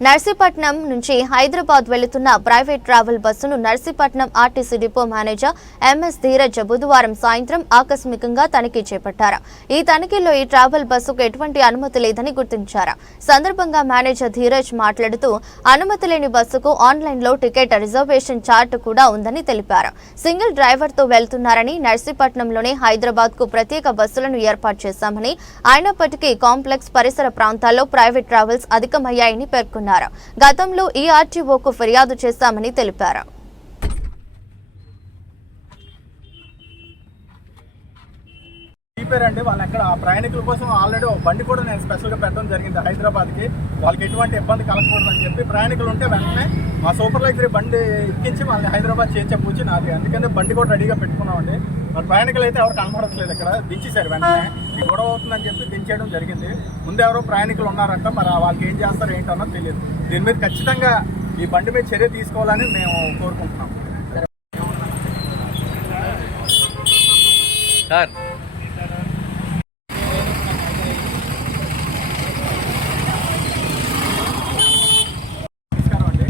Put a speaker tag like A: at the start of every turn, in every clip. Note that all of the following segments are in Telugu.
A: నర్సీపట్నం నుంచి హైదరాబాద్ వెళుతున్న ప్రైవేట్ ట్రావెల్ బస్సును Narsipatnam RTC depot manager M Dheeraj బుధవారం సాయంత్రం ఆకస్మికంగా తనిఖీ చేపట్టారు. ఈ తనిఖీలో ఈ ట్రావెల్ బస్సుకు ఎటువంటి అనుమతి లేదని గుర్తించారు. సందర్భంగా మేనేజర్ ధీరజ్ మాట్లాడుతూ అనుమతి లేని బస్సుకు ఆన్లైన్లో టికెట్ రిజర్వేషన్ చార్ట్ కూడా ఉందని తెలిపారు. సింగిల్ డ్రైవర్తో వెళ్తున్నారని నర్సీపట్నంలోనే హైదరాబాద్కు ప్రత్యేక బస్సులను ఏర్పాటు చేశామని అయినప్పటికీ కాంప్లెక్స్ పరిసర ప్రాంతాల్లో ప్రైవేట్ ట్రావెల్స్ అధికమయ్యాయని పేర్కొన్నారు. గతంలో ఈ ఆర్టీఓకు ఫిర్యాదు చేశామని తెలిపారు.
B: చెప్పారండి వాళ్ళు అక్కడ ప్రయాణికుల కోసం ఆల్రెడీ ఒక బండి కూడా నేను స్పెషల్గా పెట్టడం జరిగింది హైదరాబాద్కి. వాళ్ళకి ఎటువంటి ఇబ్బంది కలగకూడదని చెప్పి ప్రయాణికులు ఉంటే వెంటనే మా సూపర్వైజరీ బండి ఎక్కించి వాళ్ళని హైదరాబాద్ చేర్చే పూచి నాది. అందుకనే బండి కూడా రెడీగా పెట్టుకున్నామండి. మరి ప్రయాణికులు అయితే ఎవరు కనపడట్లేదు ఇక్కడ. దించేశారు వెంటనే. ఈ గొడవ అవుతుందని చెప్పి దించేయడం జరిగింది. ముందు ఎవరో ప్రయాణికులు ఉన్నారంట మరి వాళ్ళకి ఏం చేస్తారో ఏంటన్నో తెలియదు. దీని మీద ఖచ్చితంగా ఈ బండి మీద చర్య తీసుకోవాలని మేము కోరుకుంటున్నాం.
C: సార్.
B: నమస్కారం అండి.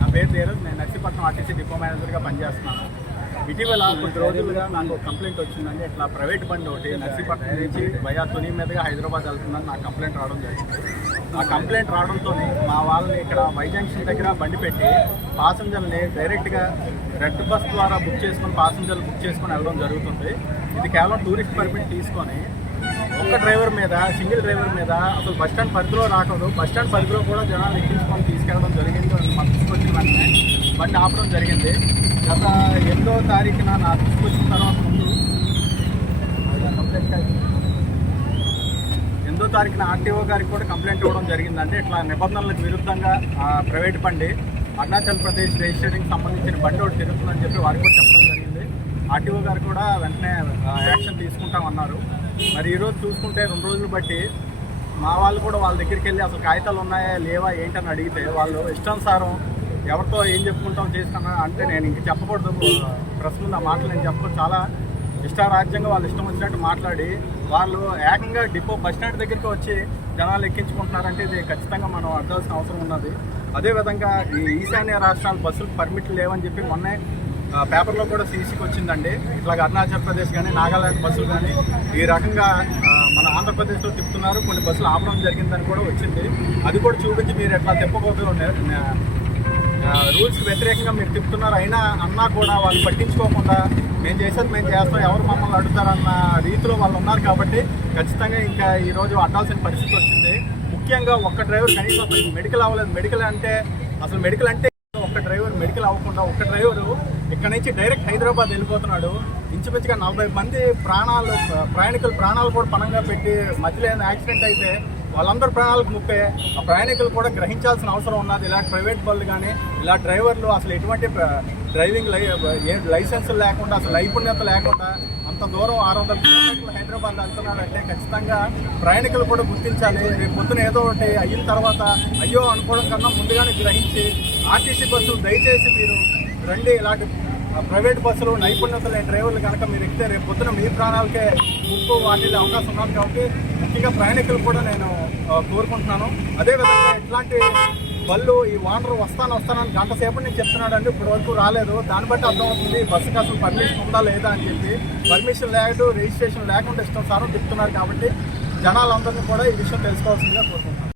B: నా పేరు దేరు నేను నర్సీపట్నం ఆర్టీసీ డిపో మేనేజర్గా పనిచేస్తున్నాను. ఇటీవల కొద్ది రోజులుగా నాకు ఒక కంప్లైంట్ వచ్చిందండి. ఇట్లా ప్రైవేట్ బండి ఒకటి నర్సీపట్నం నుంచి వయా తుని మీదుగా హైదరాబాద్ వెళ్తుందని నాకు కంప్లైంట్ రావడం జరిగింది. ఆ కంప్లైంట్ రావడంతో మా వాళ్ళని ఇక్కడ వై జంక్షన్ దగ్గర బండి పెట్టి పాసెంజర్ని డైరెక్ట్గా రెడ్ బస్ ద్వారా బుక్ చేసుకొని పాసెంజర్లు బుక్ చేసుకొని వెళ్ళడం జరుగుతుంది. ఇది కేవలం టూరిస్ట్ పర్మిట్ తీసుకొని ఒక్క డ్రైవర్ మీద సింగిల్ డ్రైవర్ మీద అసలు బస్ స్టాండ్ పరిధిలో రాకూడదు. బస్ స్టాండ్ పరిధిలో కూడా జనాలు ఎక్కించుకొని తీసుకెళ్ళడం జరిగింది. అని మాకు తీసుకొచ్చిన వెంటనే బండి ఆపడం జరిగింది. గత ఎనిమిదో తారీఖున నా తీసుకొచ్చిన తర్వాత ముందు ఎనిమిదో తారీఖున ఆర్టీఓ గారికి కూడా కంప్లైంట్ ఇవ్వడం జరిగిందంటే ఇట్లా నిబంధనలకు విరుద్ధంగా ప్రైవేట్ బండి అరుణాచల్ ప్రదేశ్ రిజిస్టరింగ్ సంబంధించిన బండి ఒకటి తిరుగుతుందని చెప్పి వారికి కూడా చెప్పడం జరిగింది. ఆర్టీఓ గారు కూడా వెంటనే యాక్షన్ తీసుకుంటామన్నారు. మరి ఈరోజు చూసుకుంటే రెండు రోజులు బట్టి మా వాళ్ళు కూడా వాళ్ళ దగ్గరికి వెళ్ళి అసలు కాగితాలు ఉన్నాయా లేవా ఏంటని అడిగితే వాళ్ళు ఇష్టానుసారం ఎవరితో ఏం చెప్పుకుంటాం చేస్తున్నా అంటే నేను ఇంక చెప్పకూడదు. ప్రెస్ ముందు ఆ మాటలు నేను చెప్పకూడదు. చాలా ఇష్టారాజ్యంగా వాళ్ళు ఇష్టం వచ్చినట్టు మాట్లాడి వాళ్ళు ఏకంగా డిపో బస్ స్టాండ్ దగ్గరికి వచ్చి జనాలు ఎక్కించుకుంటున్నారంటే ఇది ఖచ్చితంగా మనం అర్థాల్సిన అవసరం ఉన్నది. అదేవిధంగా ఈ ఈశాన్య రాష్ట్రాల బస్సులు పర్మిట్లు లేవని చెప్పి మొన్నే పేపర్లో కూడా సీసీకి వచ్చిందండి. ఇట్లాగ అరుణాచల్ ప్రదేశ్ కానీ నాగాలాండ్ బస్సులు కానీ ఈ రకంగా మన ఆంధ్రప్రదేశ్లో తిప్పుతున్నారు. కొన్ని బస్సులు ఆపడం జరిగిందని కూడా వచ్చింది. అది కూడా చూపించి మీరు ఎట్లా తిప్పబోతున్నారు రూల్స్ వ్యతిరేకంగా మీరు తిప్పుతున్నారు. అయినా అన్నా కూడా వాళ్ళు పట్టించుకోకుండా మేము చేసేది మేము చేస్తాం ఎవరు మమ్మల్ని అడుగుతారన్న రీతిలో వాళ్ళు ఉన్నారు కాబట్టి ఖచ్చితంగా ఇంకా ఈరోజు అడ్డాల్సిన పరిస్థితి వచ్చింది. ముఖ్యంగా ఒక్క డ్రైవర్ కనీసం మెడికల్ అవ్వలేదు. మెడికల్ అంటే అసలు మెడికల్ అంటే ఒక్క డ్రైవర్ మెడికల్ అవ్వకుండా ఒక్క డ్రైవరు ఇక్కడ నుంచి డైరెక్ట్ హైదరాబాద్ వెళ్ళిపోతున్నాడు. ఇంచుమించుగా నలభై మంది ప్రాణాలు ప్రయాణికులు ప్రాణాలు కూడా పణంగా పెట్టి మధ్యలో ఏదైనా యాక్సిడెంట్ అయితే వాళ్ళందరూ ప్రాణాలకు ముప్పే. ఆ ప్రయాణికులు కూడా గ్రహించాల్సిన అవసరం ఉన్నది. ఇలాంటి ప్రైవేట్ బళ్ళు కానీ ఇలా డ్రైవర్లు అసలు ఎటువంటి డ్రైవింగ్ లై లైసెన్సులు లేకుండా అసలు నైపుణ్యత లేకుండా అంత దూరం ఆరు వందల కిలోమీటర్లు హైదరాబాద్ వెళ్తున్నారంటే ఖచ్చితంగా ప్రయాణికులు కూడా గుర్తించాలి. రేపు పొద్దున ఏదో ఒకటి అయిన తర్వాత అయ్యో అనుకోవడం కన్నా ముందుగానే గ్రహించి ఆర్టీసీ బస్సులు దయచేసి మీరు రండి ఇలాంటి ప్రైవేట్ బస్సులు నైపుణ్యత లేని డ్రైవర్లు కనుక మీరు ఎక్కితే రేపు పొద్దున మీ ప్రాణాలకే ముప్పు వాటిల్లే అవకాశం ఉన్నది కాబట్టి ముఖ్యంగా ప్రయాణికులు కూడా నేను కోరుకుంటున్నాను. అదేవిధంగా ఇట్లాంటి బళ్ళు ఈ వానరు వస్తాను వస్తానని గంట సేపటి నుంచి చెప్తున్నాడండి ఇప్పటి వరకు రాలేదు. దాన్ని బట్టి అర్థమవుతుంది బస్సుకి అసలు పర్మిషన్ ఉందా లేదా అని చెప్పి. పర్మిషన్ లేదు రిజిస్ట్రేషన్ లేకుండా ఇష్టం సారం తిప్పుతున్నారు కాబట్టి జనాలందరినీ కూడా ఈ విషయం తెలుసుకోవాల్సిందిగా కోరుకుంటున్నాను.